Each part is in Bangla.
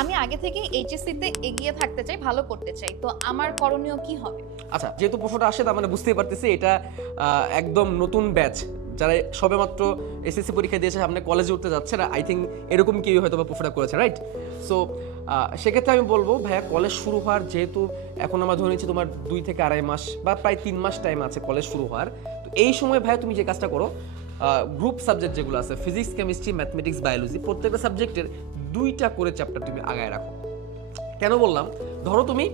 আমি আগে থেকে এইচএসসি তে এগিয়ে থাকতে চাই, ভালো করতে চাই। তো আমার করণীয় কি হবে? আচ্ছা যেহেতু প্রশ্নটা আসে, তার মানে বুঝতেই পারতেছি এটা একদম নতুন ব্যাচ। যারা সবেমাত্র এসএসসি পরীক্ষা দিয়েছে, সামনে কলেজে উঠতে যাচ্ছে না আই থিঙ্ক এরকম কেউ হয়তো বা প্রশ্নটা করেছে রাইট সো সেক্ষেত্রে আমি বলব, ভাইয়া কলেজ শুরু হওয়ার যেহেতু এখন আমরা ধরে নিচ্ছি তোমার দুই থেকে আড়াই মাস বা প্রায় তিন মাস টাইম আছে কলেজ শুরু হওয়ার। তো এই সময় ভাইয়া তুমি যে কাজটা করো গ্রুপ সাবজেক্ট যেগুলো আছে ফিজিক্স কেমিস্ট্রি ম্যাথমেটিক্স বায়োলজি প্রত্যেকটা সাবজেক্টের দুইটা করে চ্যাপ্টার তুমি আগায় রাখো। কেন বললাম? ধরো তুমি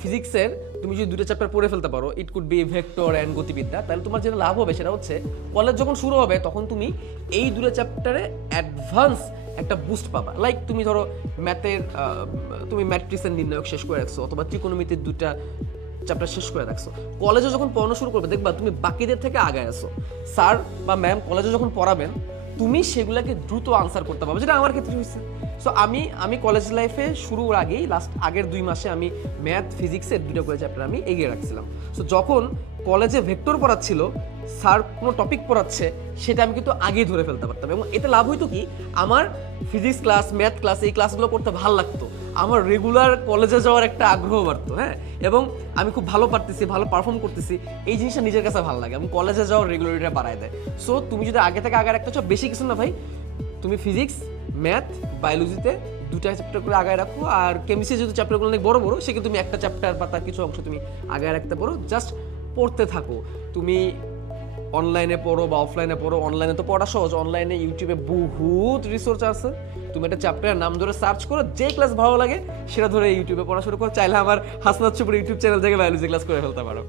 ফিজিক্সের তুমি যদি দুটো চ্যাপ্টার পড়ে ফেলতে পারো it could be vector and গতিবিদ্যা, তাহলে তোমার যেটা লাভ হবে সেটা হচ্ছে কলেজ যখন শুরু হবে, তখন তুমি এই দুটো চ্যাপ্টারে অ্যাডভান্স একটা বুস্ট পাবা। লাইক তুমি ধরো ম্যাথের তুমি ম্যাট্রিক্সের নির্ণায়ক শেষ করে রাখছো, অথবা ত্রিকোণমিতির দুটা চ্যাপ্টার শেষ করে রাখছো। কলেজে যখন পড়ানো শুরু করবে, দেখবা তুমি বাকিদের থেকে আগায় আসো স্যার বা ম্যাম কলেজে যখন পড়াবেন, তুমি সেগুলোকে দ্রুত আনসার করতে পারবে, যেটা আমার ক্ষেত্রে হয়েছে। সো আমি আমি কলেজ লাইফে শুরুর আগেই লাস্ট আগের দুই মাসে আমি ম্যাথ ফিজিক্সের দুটো করে চ্যাপ্টার আমি এগিয়ে রাখছিলাম। সো যখন কলেজে ভেক্টর পড়াচ্ছিল, স্যার কোনো টপিক পড়াচ্ছে, সেটা আমি কিন্তু আগেই ধরে ফেলতে পারতাম। এবং এতে লাভ হইতো কি, আমার ফিজিক্স ক্লাস ম্যাথ ক্লাস এই ক্লাসগুলো করতে ভালো লাগতো। আমার রেগুলার কলেজে যাওয়ার একটা আগ্রহ বাড়তো হ্যাঁ? এবং আমি খুব ভালো পারতেছি, ভালো পারফর্ম করতেছি, এই জিনিসটা নিজের কাছে ভালো লাগে এবং কলেজে যাওয়ার রেগুলারিটা বাড়ায় দেয়। সো তুমি যদি আগে থেকে আগে রাখতে চাও, বেশি কিছু না ভাই। তুমি ফিজিক্স ম্যাথ বায়োলজিতে দুটা চ্যাপ্টার করে আগায় রাখো আর কেমিস্ট্রি যেহেতু চ্যাপ্টারগুলো অনেক বড় বড় সেক্ষেত্রে তুমি একটা চ্যাপ্টার বা তার কিছু অংশ তুমি আগায় রাখতে পারো। জাস্ট পড়তে থাকো। তুমি অনলাইনে পড়ো বা অফলাইনে পড়ো অনলাইনে তো পড়া সহজ। অনলাইনে ইউটিউবে বহুত রিসোর্স আছে। তুমি একটা চ্যাপ্টারের নাম ধরে সার্চ করো, যে ক্লাস ভালো লাগে, সেটা ধরে ইউটিউবে পড়া শুরু করো। চাইলে আমার হাসনাথ ইউটিউব চ্যানেল থেকে বায়োলজি ক্লাস করে ফেলতে পারো।